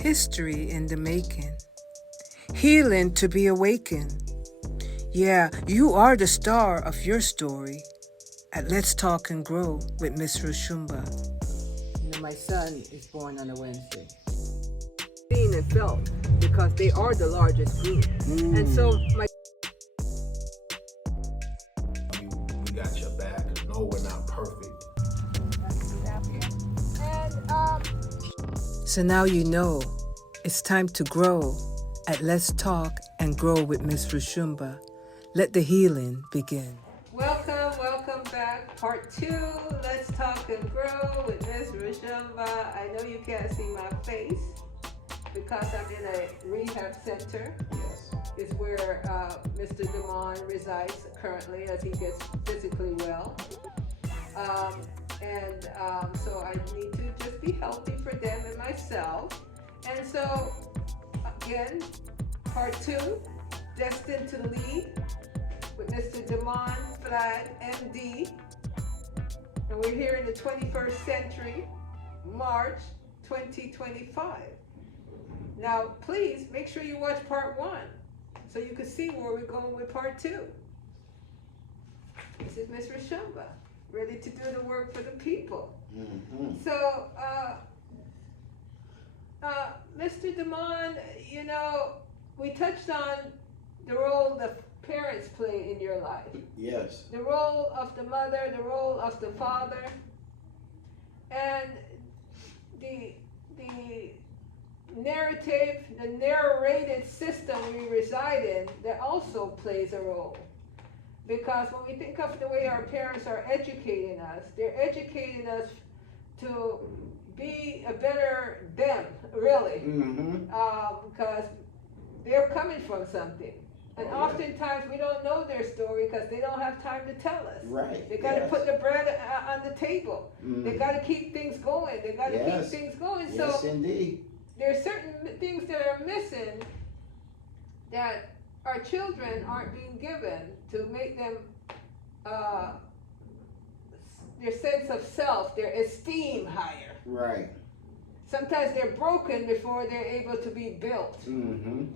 History in the making. Healing to be awakened. Yeah, you are the star of your story at Let's Talk and Grow with Miss Roshumba. You know, my son is born on a Wednesday. Seen and felt because they are the largest group. And so my We got your back. No, we're not perfect. So now you know it's time to grow at Let's Talk and Grow with Miss Roshumba. Let the healing begin. Welcome back. Part 2, Let's Talk and Grow with Miss Roshumba. I know you can't see my face because I'm in a rehab center. Yes. Is where Mr. Damon resides currently as he gets physically well. So I need to just be healthy for them and myself. And so, again, part 2, Destined to Lead with Mr. Damon Flagg, MD. And we're here in the 21st century, March 2025. Now, please make sure you watch part 1 so you can see where we're going with part 2. This is Miss Roshumba, ready to do the work for the people. Mm-hmm. So, Mr. Damon, you know, we touched on the role the parents play in your life. Yes. The role of the mother, the role of the father, and the narrative, the narrated system we reside in that also plays a role. Because when we think of the way our parents are educating us, they're educating us to be a better them, really. Mm-hmm. Because they're coming from something. And oftentimes we don't know their story because they don't have time to tell us. Right. They got to put the bread on the table. Mm. They got to keep things going. They got to keep things going. Yes, So indeed. there are certain things that are missing that our children aren't being given to make them their sense of self, their esteem higher. Right. Sometimes they're broken before they're able to be built. Mm-hmm.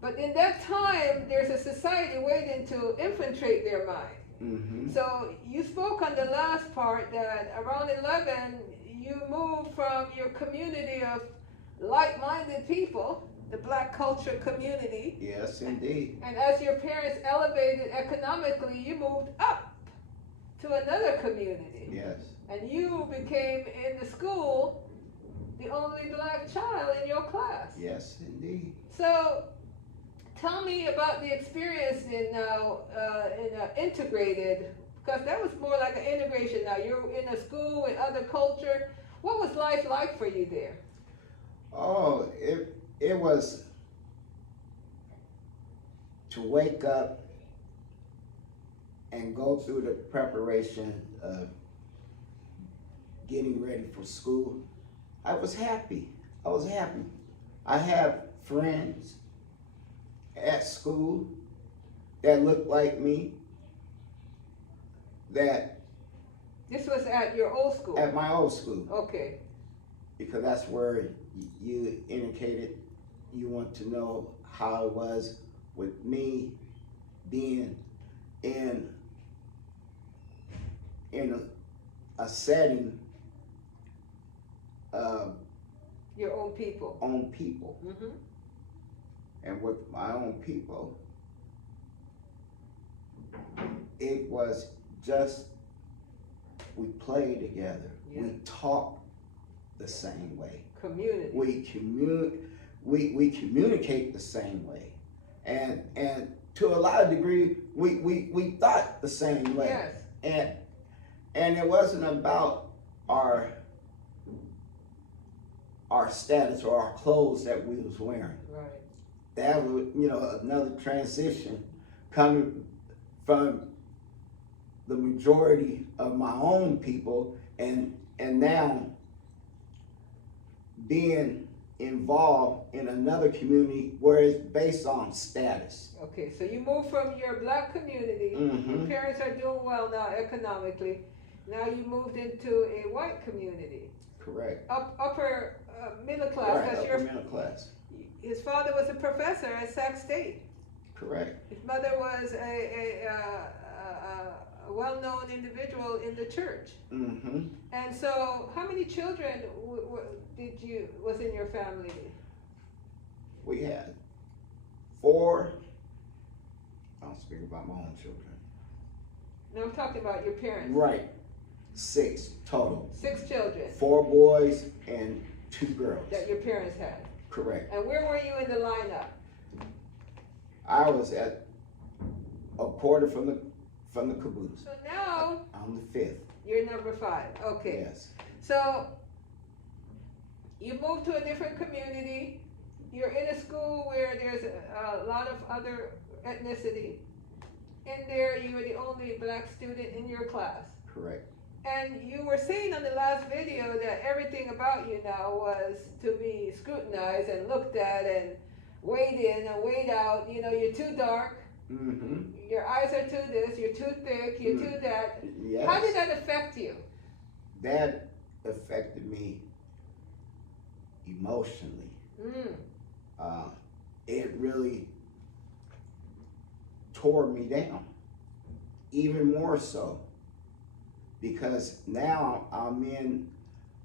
But in that time, there's a society waiting to infiltrate their mind. Mm-hmm. So you spoke on the last part that around 11, you moved from your community of like-minded people, the black culture community. Yes, indeed. And as your parents elevated economically, you moved up to another community. Yes. And you became, in the school, the only black child in your class. Yes, indeed. So, tell me about the experience in integrated, because that was more like an integration now. You're in a school with other culture. What was life like for you there? Oh, it was to wake up and go through the preparation of getting ready for school. I was happy. I have friends at school that looked like me. That This was at your old school? at my old school. Okay. Because that's where you indicated you want to know how it was with me being in a setting of Your own people. own people. Mm-hmm. And with my own people, it was just, we played together. Yeah. We talked the same way. Community. We communicate the same way. And to a lot of degree, we thought the same way. Yes. And it wasn't about our status or our clothes that we was wearing. Right. That was, another transition coming from the majority of my own people and now being involved in another community where it's based on status. Okay, so you moved from your black community. Mm-hmm. Your parents are doing well now economically. Now you moved into a white community. Correct. Upper middle class. Right, Because upper middle class. his father was a professor at Sac State. Correct. His mother was a well-known individual in the church. Mm-hmm. And so, how many children was in your family? We had 4. I'll speak about my own children. No, I'm talking about your parents. Right. 6 total. 6 children 4 boys and 2 girls. that your parents had. Correct. And where were you in the lineup? I was at a quarter from the caboose. So now I'm the 5th. you're number 5. Okay. Yes. So you moved to a different community. You're in a school where there's a lot of other ethnicity. In there, you were the only black student in your class. Correct. And you were saying on the last video that everything about you now was to be scrutinized and looked at and weighed in and weighed out. You know, you're too dark. Mm-hmm. Your eyes are too this. You're too thick. You're too that. Yes. How did that affect you? That affected me emotionally. Mm. It really tore me down, even more so, because now I'm in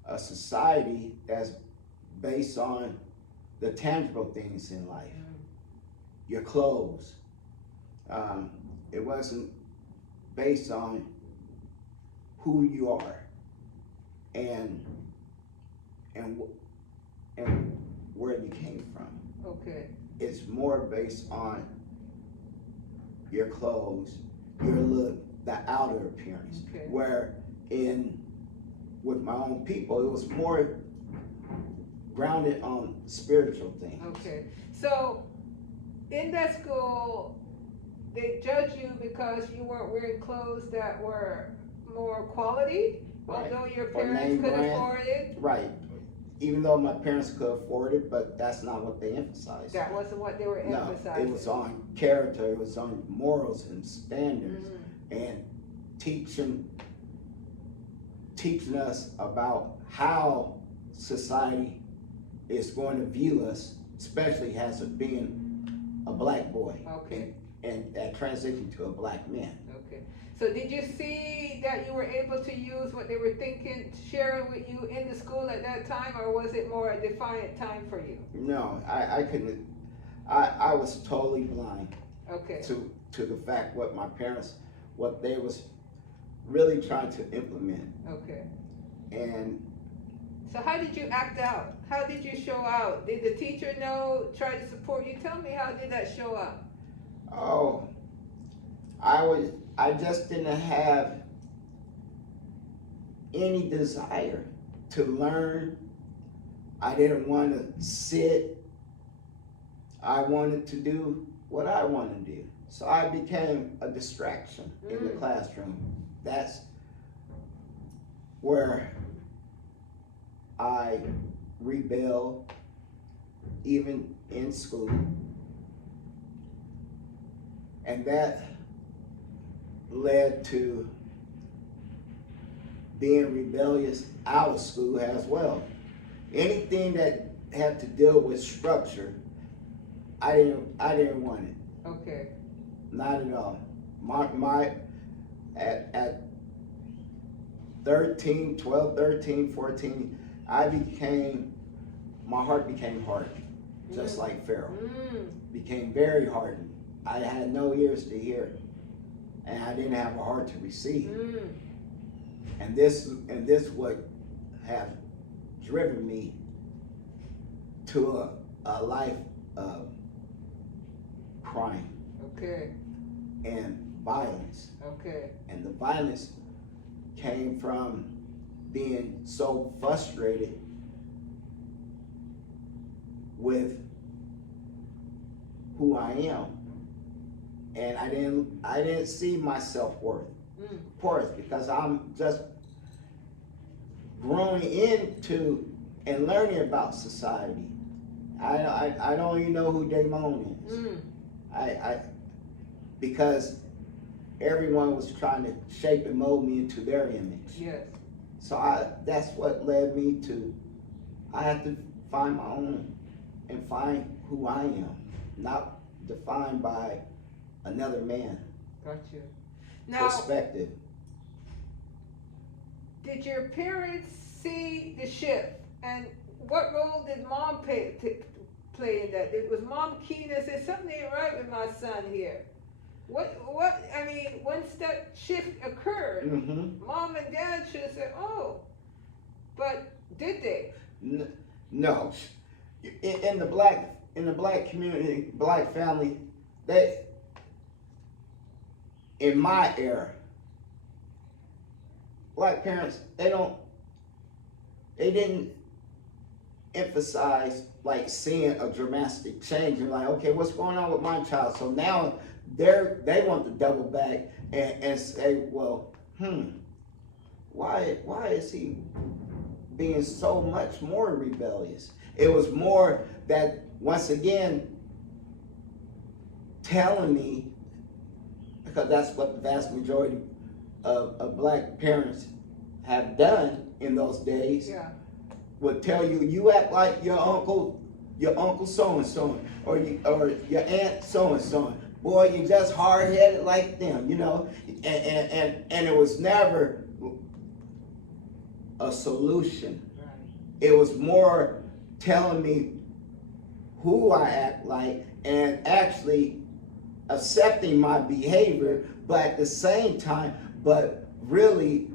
a society that's based on the tangible things in life. Your clothes. It wasn't based on who you are and where you came from. Okay. It's more based on your clothes, your look, the outer appearance. Okay. Where with my own people, it was more grounded on spiritual things. Okay. So in that school, they judged you because you weren't wearing clothes that were more quality, Right. although your Or parents name could brand. afford it. Right. Even though my parents could afford it, but that's not what they emphasized. That wasn't what they were No, emphasizing. it was on character, it was on morals and standards, and teaching us about how society is going to view us, especially as being a black boy. Okay. And that transition to a black man. Okay. So did you see that you were able to use what they were thinking, sharing with you in the school at that time, or was it more a defiant time for you? No, I couldn't. I was totally blind Okay. to the fact what they was really trying to implement. Okay. And So how did you act out? How did you show out? Did the teacher know, try to support you? Tell me, how did that show up? oh, I just didn't have any desire to learn. I didn't want to sit. I wanted to do what I wanted to do. So I became a distraction in the classroom. That's where I rebelled, even in school. And that led to being rebellious out of school as well. Anything that had to deal with structure, I didn't want it. Okay. Not at all. At 13, 12, 13, 14, my heart became hardened, just like Pharaoh. Became very hardened. I had no ears to hear, and I didn't have a heart to receive. And this what have driven me to a life of crime Okay. and violence. Okay. And the violence came from being so frustrated with who I am. And I didn't see my self-worth. Of course, because I'm just growing into and learning about society. I don't even know who Damon is. Because everyone was trying to shape and mold me into their image. Yes. So that's what led me to, I had to find my own and find who I am, not defined by another man Got you. Now, perspective. did your parents see the shift, and what role did mom play in that? Was mom keen and said something ain't right with my son here? I mean, once that shift occurred, Mm-hmm. mom and dad should have said, oh, but did they? No, in the black community, black family, they, in my era, black parents, they didn't emphasize like seeing a dramatic change and like, okay, what's going on with my child? So now they want to double back and say, well, why is he being so much more rebellious? It was more that, once again, telling me, because that's what the vast majority of black parents have done in those days, Yeah. would tell you, you act like your uncle so and so, or your aunt so and so. Boy, you just hard headed like them, you know. And it was never a solution. Right. It was more telling me who I act like and actually accepting my behavior, but at the same time, but really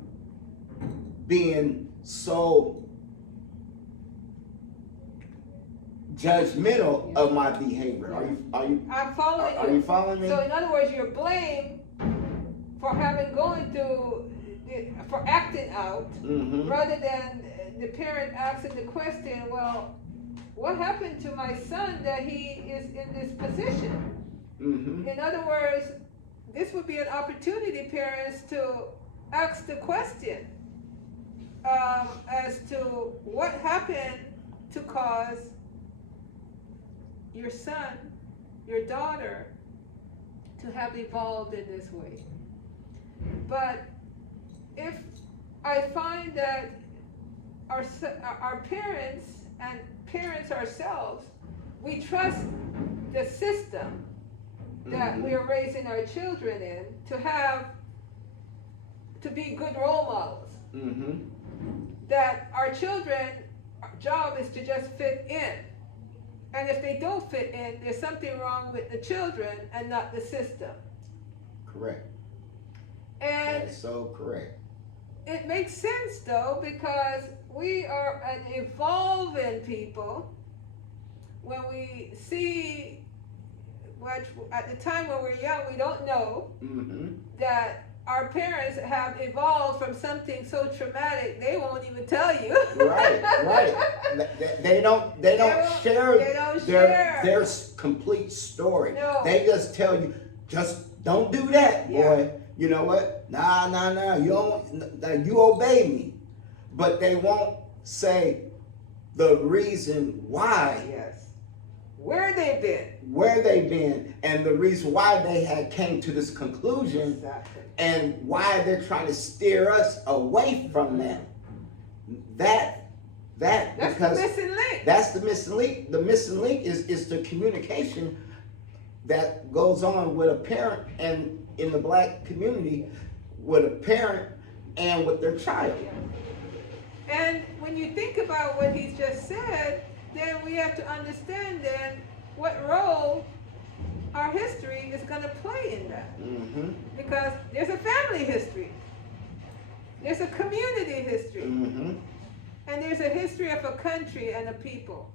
being so judgmental of my behavior. I'm following you. Are you following me? So in other words, you're blamed for for acting out, Mm-hmm. rather than the parent asking the question, well, what happened to my son that he is in this position? Mm-hmm. In other words, this would be an opportunity, parents, to ask the question as to what happened to cause your son, your daughter, to have evolved in this way. But if I find that our parents and parents ourselves, we trust the system that we are raising our children in to be good role models. Mm-hmm. That our children, our job is to just fit in. And if they don't fit in, there's something wrong with the children and not the system. Correct. And that's so correct. it makes sense though, because we are an evolving people. When we see, what at the time when we're young, we don't know Mm-hmm. that our parents have evolved from something so traumatic they won't even tell you. Right. They don't share their complete story. No. They just tell you, just don't do that, boy. Yeah. You know what? Nah. You obey me, but they won't say the reason why. Yes. Where they've been, and the reason why they had came to this conclusion. Exactly. And why they're trying to steer us away from that. That's because the missing link. That's the missing link. The missing link is the communication that goes on with a parent, and in the black community, with a parent and with their child. And when you think about what he's just said, then we have to understand then what role our history is going to play in that. Mm-hmm. Because there's a family history, there's a community history, Mm-hmm. and there's a history of a country and a people.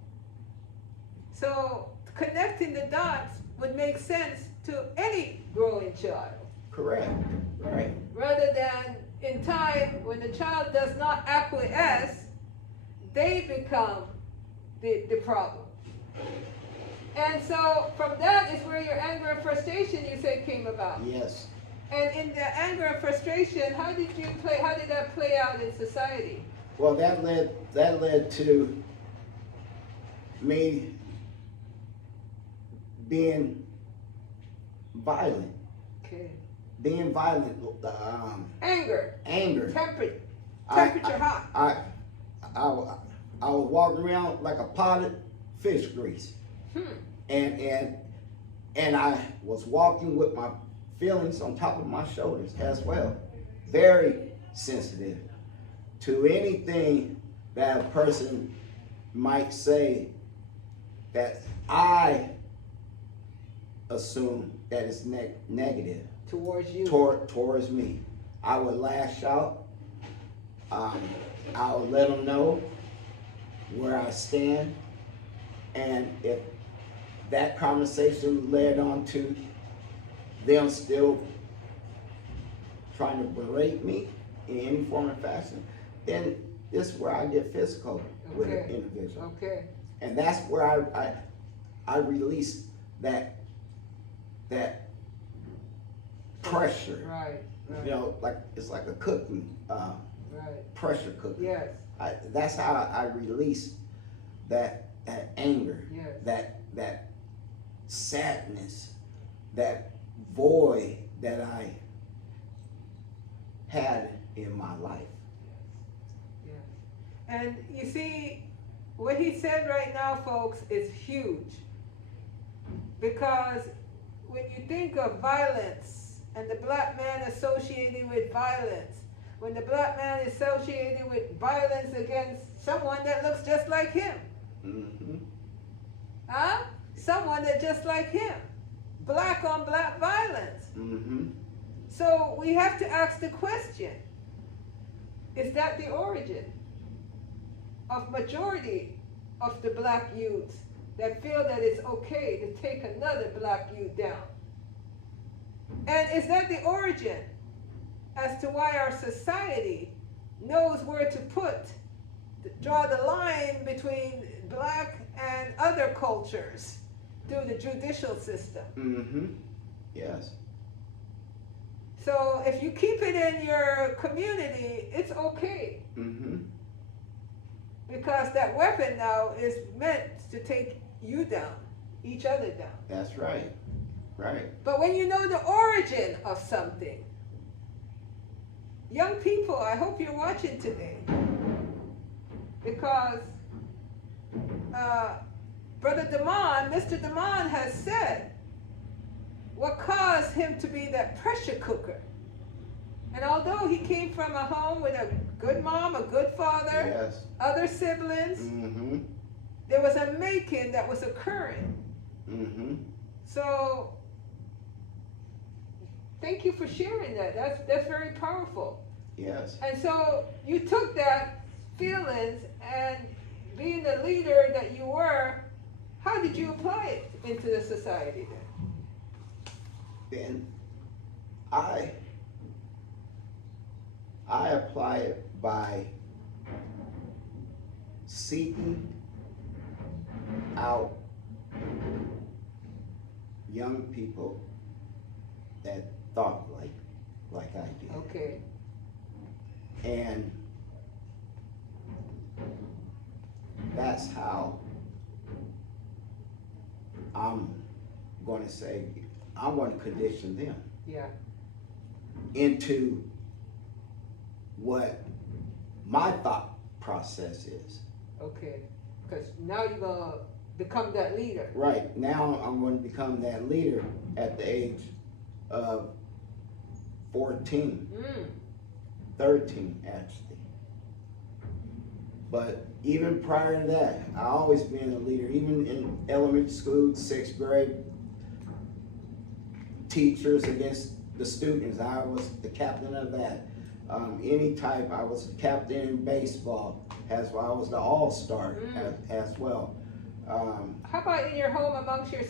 So connecting the dots would make sense to any growing child. Correct. Right. Rather than in time when the child does not acquiesce, they become the problem. And so from that is where your anger and frustration, you said, came about. Yes. And in the anger and frustration, how did that play out in society? Well, that led to me being violent. Okay. Being violent. Anger. Anger. Temperate. Temperature hot. I was walking around like a potted fish grease. And I was walking with my feelings on top of my shoulders as well. Very sensitive to anything that a person might say that I assume that is negative Towards you. towards me. I would lash out. I would let them know where I stand, and if that conversation led on to them still trying to berate me in any form or fashion, then this is where I get physical with an individual. Okay. And that's where I release that pressure. Right. You know, like it's like a cooking, pressure cooker. Yes. That's how I release that anger, Yes. that sadness, that void that I had in my life. Yes. And you see, what he said right now, folks, is huge. Because when you think of violence and the black man associated with violence, when the black man is associated with violence against someone that looks just like him, someone that just like him, black on black violence. So we have to ask the question, is that the origin of majority of the black youths that feel that it's okay to take another black youth down? And is that the origin as to why our society knows where to draw the line between black and other cultures through the judicial system? Yes. So if you keep it in your community, it's okay. Because that weapon now is meant to take you down, each other down. That's right. Right. But when you know the origin of something, young people, I hope you're watching today, because Brother Damon, Mr. Damon has said what caused him to be that pressure cooker. And although he came from a home with a good mom, a good father, Yes. other siblings, there was a making that was occurring. So thank you for sharing that. That's very powerful. Yes. And so you took that feelings, and being the leader that you were, how did you apply it into the society then? Then I apply it by seeking out young people that thought like I did. Okay. And that's how I'm going to condition them Yeah. into what my thought process is. Okay. Because now you're going to become that leader. Right, now I'm going to become that leader at the age of 14, 13 actually. But even prior to that, I always been a leader. Even in elementary school, 6th grade, teachers against the students, I was the captain of that. Any type, I was the captain in baseball, I was the all-star as well. How about in your home amongst your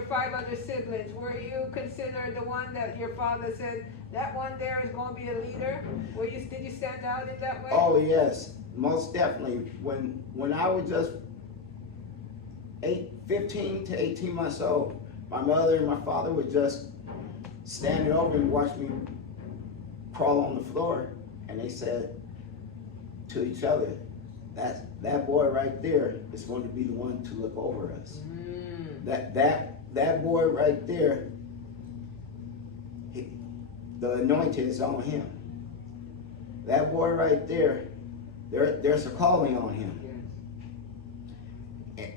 5 other siblings? Were you considered the one that your father said, that one there is going to be a leader? Did you stand out in that way? Oh yes, most definitely. When I was just 15 to 18 months old, my mother and my father would just stand over and watch me crawl on the floor, and they said to each other, that boy right there is going to be the one to look over us. That boy right there, the anointing is on him. that boy right there's a calling on him.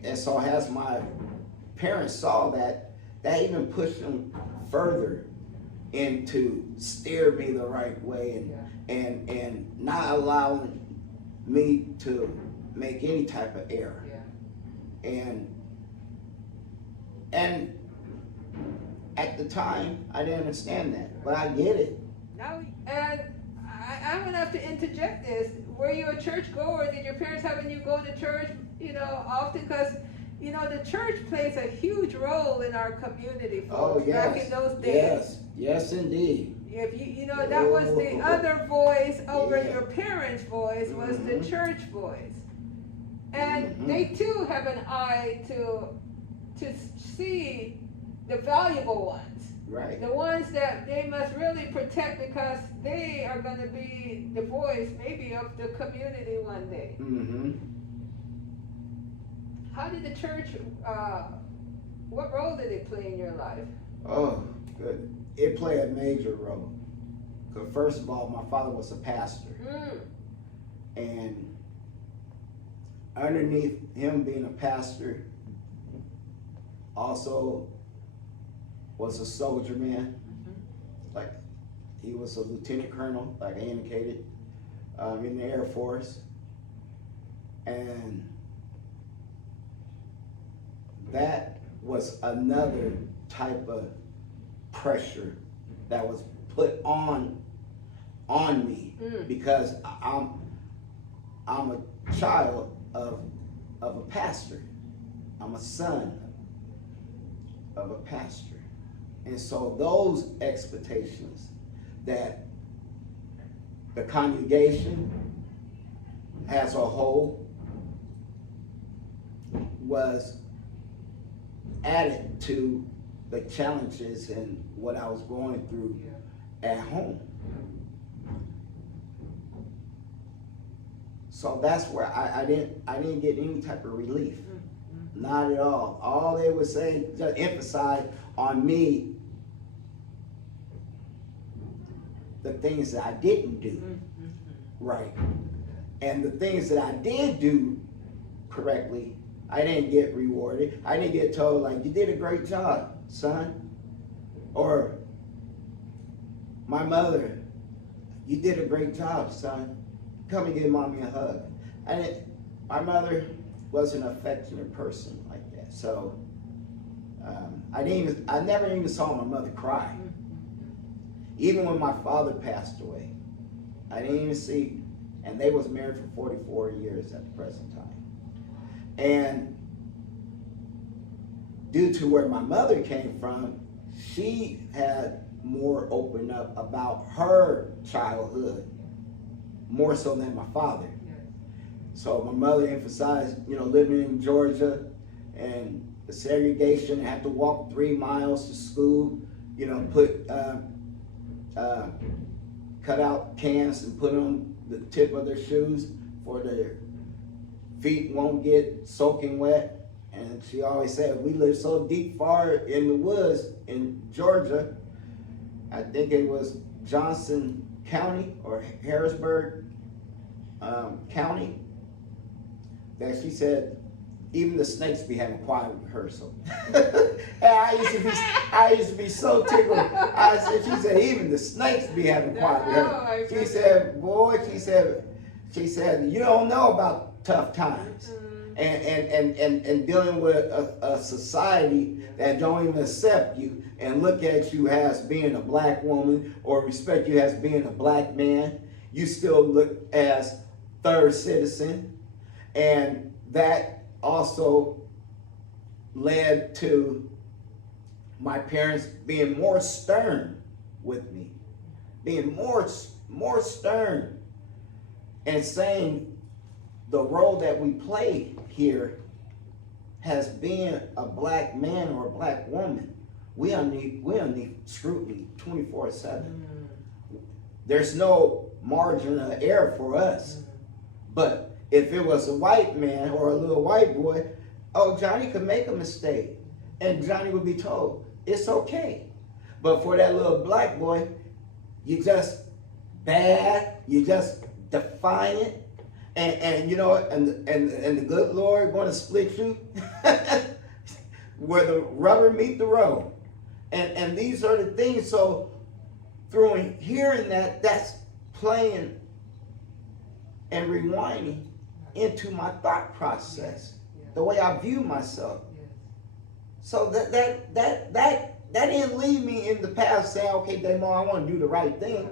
And so as my parents saw that, that even pushed them further into steer me the right way and not allowing me to make any type of error. And at the time, I didn't understand that, but I get it. Now, and I'm gonna have to interject this. Were you a church goer? Did your parents having you go to church, often? Because, the church plays a huge role in our community, folks, back in those days. Yes, indeed. If that was the other voice over your parents' voice, was the church voice. And they too have an eye to see the valuable ones. Right. The ones that they must really protect, because they are going to be the voice maybe of the community one day. How did the church, what role did it play in your life? Oh, good. It played a major role. Because first of all, my father was a pastor. And underneath him being a pastor, also was a soldier man. Like, he was a lieutenant colonel, like I indicated, in the Air Force. And that was another type of pressure that was put on me, because I'm a child of a pastor. I'm a son of a pastor. And so those expectations that the congregation as a whole was added to the challenges and what I was going through at home. So that's where I didn't get any type of relief. Not at all. All they would say, just emphasize on me the things that I didn't do right. And the things that I did do correctly, I didn't get rewarded. I didn't get told, like, you did a great job, son. Or my mother, you did a great job, son. Come and give mommy a hug. My mother was an affectionate person like that. So I never even saw my mother cry. Even when my father passed away, I didn't even see, and they was married for 44 years at the present time. And due to where my mother came from, she had more open up about her childhood, more so than my father. So my mother emphasized, living in Georgia and the segregation, had to walk 3 miles to school, put cut out cans and put on the tip of their shoes for their feet won't get soaking wet. And she always said, we live so deep far in the woods in Georgia, I think it was Johnson County or Harrisburg County, that she said even the snakes be having choir rehearsal. I used to be so tickled. She said even the snakes be having choir rehearsal. She said, boy, she said, you don't know about tough times. And dealing with a society that don't even accept you and look at you as being a black woman or respect you as being a black man. You still look as third citizen. And that also led to my parents being more stern with me, being more stern, and saying the role that we play here has been a black man or a black woman. We don't need scrutiny 24/7. There's no margin of error for us. But if it was a white man or a little white boy, oh, Johnny could make a mistake. And Johnny would be told, it's okay. But for that little black boy, you just bad. You just define it. And you know, and the good Lord going to split you where the rubber meet the road. And these are the things. So through hearing that, that's playing and rewinding into my thought process, the way I view myself. So that didn't leave me in the past saying, okay, Damon, I want to do the right thing.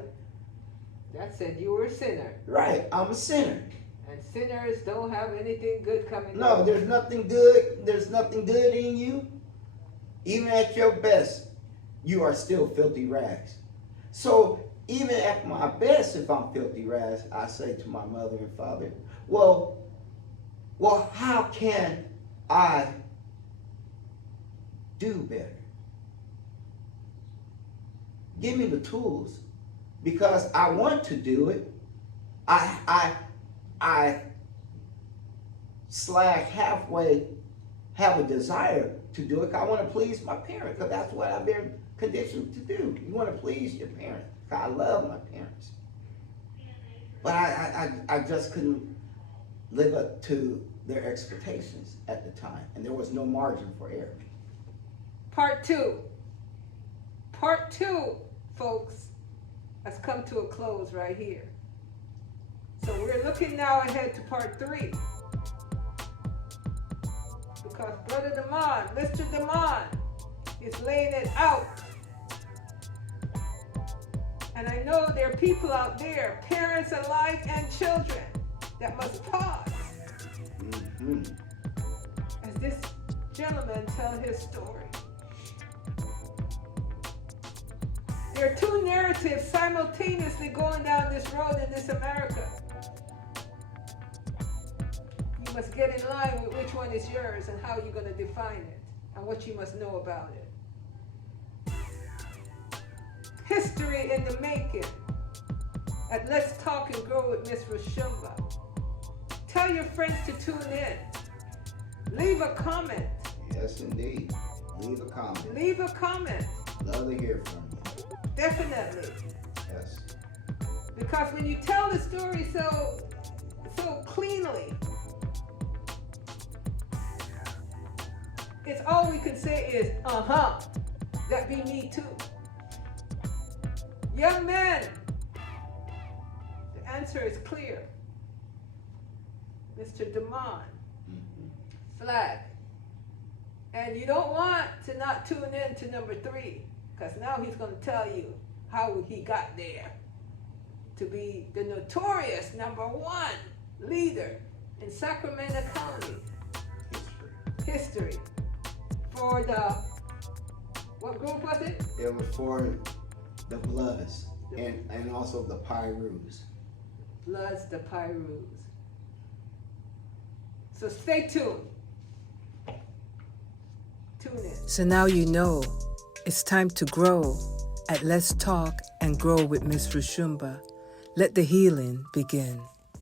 That said you were a sinner. Right, I'm a sinner. And sinners don't have anything good coming. No, there's nothing good. There's nothing good in you. Even at your best, you are still filthy rags. So even at my best, if I'm filthy rags, I say to my mother and father, well, how can I do better? Give me the tools, because I want to do it. I slash halfway have a desire to do it. I want to please my parents, because that's what I've been conditioned to do. You want to please your parents. I love my parents, but I just couldn't live up to their expectations at the time, and there was no margin for error. Part two, folks, has come to a close right here. So we're looking now ahead to part three. Because Brother Damon, Mr. Damon, is laying it out. And I know there are people out there, parents alike and children, that must pause as this gentleman tells his story. There are two narratives simultaneously going down this road in this America. You must get in line with which one is yours and how you're going to define it and what you must know about it. History in the making at Let's Talk and Grow with Miss Roshumba. Tell your friends to tune in. Leave a comment. Yes, indeed. Leave a comment. Leave a comment. Love to hear from you. Definitely. Yes. Because when you tell the story so cleanly, it's all we can say is, that be me too. Young men, the answer is clear. Mr. Damon, Flagg. And you don't want to not tune in to number 3, because now he's going to tell you how he got there to be the notorious #1 leader in Sacramento County history for the, what group was it? It was for the Bloods and also the Pyrus. Bloods, the Pyrus. So stay tuned. Tune in. So now you know it's time to grow at Let's Talk and Grow with Miss Roshumba. Let the healing begin.